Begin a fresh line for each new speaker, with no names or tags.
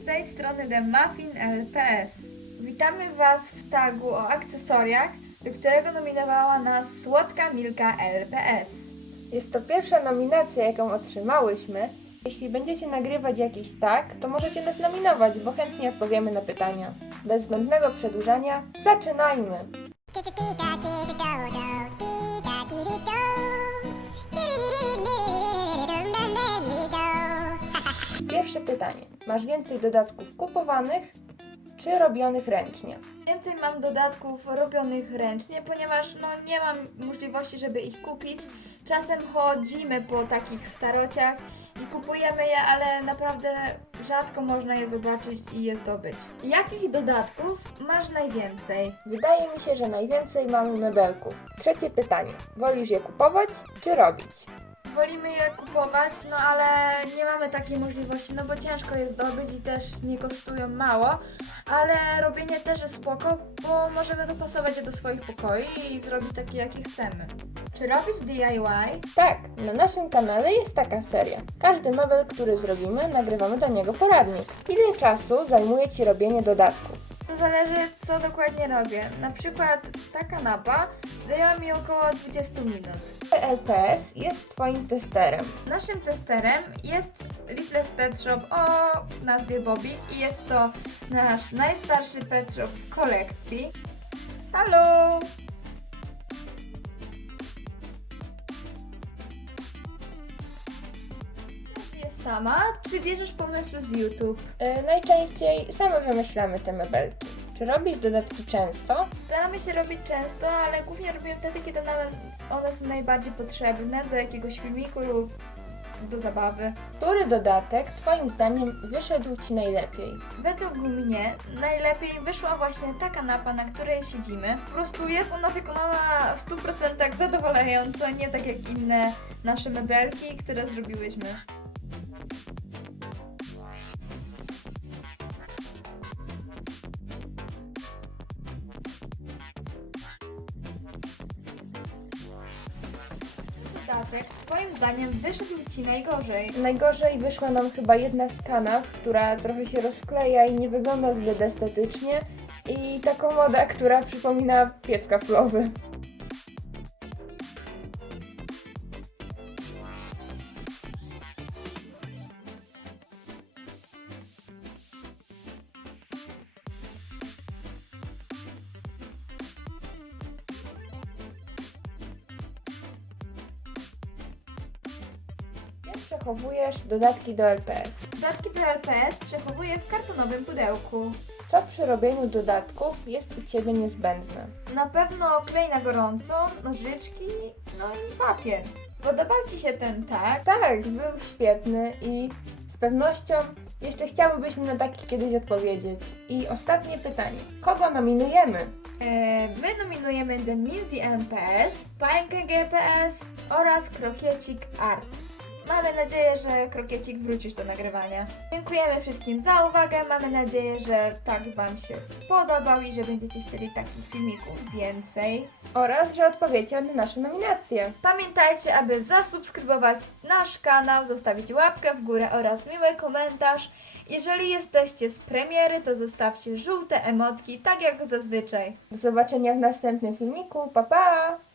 z tej strony The Muffin LPS. Witamy Was w tagu o akcesoriach, do którego nominowała nas Słodka Milka LPS.
Jest to pierwsza nominacja, jaką otrzymałyśmy. Jeśli będziecie nagrywać jakiś tag, to możecie nas nominować, bo chętnie odpowiemy na pytania. Bez zbędnego przedłużania, zaczynajmy! Pierwsze pytanie. Masz więcej dodatków kupowanych czy robionych ręcznie?
Więcej mam dodatków robionych ręcznie, ponieważ no, nie mam możliwości, żeby ich kupić. Czasem chodzimy po takich starociach i kupujemy je, ale naprawdę rzadko można je zobaczyć i je zdobyć. Jakich dodatków masz najwięcej?
Wydaje mi się, że najwięcej mamy mebelków. Trzecie pytanie. Wolisz je kupować czy robić?
Wolimy je kupować, no ale nie mamy takiej możliwości, no bo ciężko je zdobyć i też nie kosztują mało, ale robienie też jest spoko, bo możemy dopasować je do swoich pokoi i zrobić takie, jakie chcemy. Czy robisz DIY?
Tak, na naszym kanale jest taka seria. Każdy mebel, który zrobimy, nagrywamy do niego poradnik. Ile czasu zajmuje Ci robienie dodatków?
Zależy, co dokładnie robię. Na przykład ta kanapa zajęła mi około 20 minut.
LPS jest Twoim testerem.
Naszym testerem jest Little Pet Shop o nazwie Bobby i jest to nasz najstarszy pet shop w kolekcji. Halo! Sama, czy bierzesz pomysły z YouTube?
Yy, najczęściej same wymyślamy te mebelki. Czy robisz dodatki często?
Staramy się robić często, ale głównie robimy wtedy, kiedy nam one są najbardziej potrzebne do jakiegoś filmiku lub do zabawy.
Który dodatek Twoim zdaniem wyszedł Ci najlepiej?
Według mnie najlepiej wyszła właśnie ta kanapa, na której siedzimy. Po prostu jest ona wykonana w 100% zadowalająco, nie tak jak inne nasze mebelki, które zrobiłyśmy. Dodatek, Twoim zdaniem, wyszedł Ci najgorzej.
Najgorzej wyszła nam chyba jedna z kanap, która trochę się rozkleja i nie wygląda zbyt estetycznie. I ta komoda, która przypomina piec kaflowy. Przechowujesz dodatki do LPS?
Dodatki do LPS przechowuję w kartonowym pudełku.
Co przy robieniu dodatków jest u Ciebie niezbędne?
Na pewno klej na gorąco, nożyczki, no i papier. Podobał Ci się ten tag?
Tak, był świetny i z pewnością jeszcze chciałybyśmy na taki kiedyś odpowiedzieć. I ostatnie pytanie. Kogo nominujemy?
E, my nominujemy The Mizi MPS, Pańkę GPS oraz Krokiecik Art. Mamy nadzieję, że Krokiecik wrócisz do nagrywania. Dziękujemy wszystkim za uwagę. Mamy nadzieję, że tak Wam się spodobał i że będziecie chcieli takich filmików więcej.
Oraz, że odpowiecie na nasze nominacje.
Pamiętajcie, aby zasubskrybować nasz kanał, zostawić łapkę w górę oraz miły komentarz. Jeżeli jesteście z premiery, to zostawcie żółte emotki, tak jak zazwyczaj.
Do zobaczenia w następnym filmiku. Pa pa!